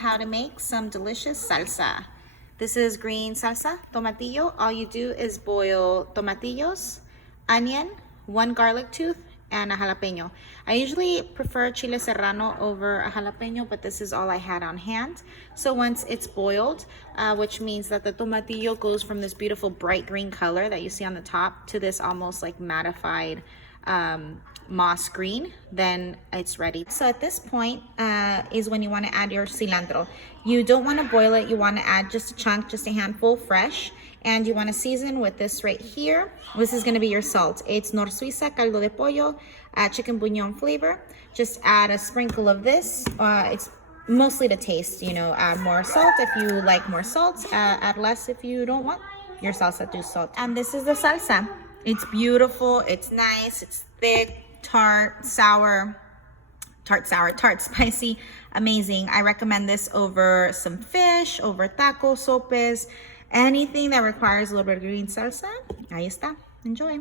how to make some delicious salsa. This is green salsa, tomatillo. All you do is boil tomatillos, onion, 1 garlic tooth, and a jalapeño. I usually prefer Chile Serrano over a jalapeño, but this is all I had on hand. So once it's boiled, which means that the tomatillo goes from this beautiful bright green color that you see on the top to this almost like mattified moss green, then it's ready. So at this point is when you want to add your cilantro. You don't want to boil it, you want to add just a chunk, just a handful fresh, and you want to season with this right here. This is going to be your salt. It's Nor Suiza caldo de pollo, chicken bouillon flavor. Just add a sprinkle of this. It's mostly to taste, you know, add more salt if you like more salt, add less if you don't want your salsa to salt. And this is the salsa. It's beautiful, it's nice, it's thick, tart, sour, spicy, amazing. I recommend this over some fish, over tacos, sopes, anything that requires a little bit of green salsa. Ahí está. Enjoy.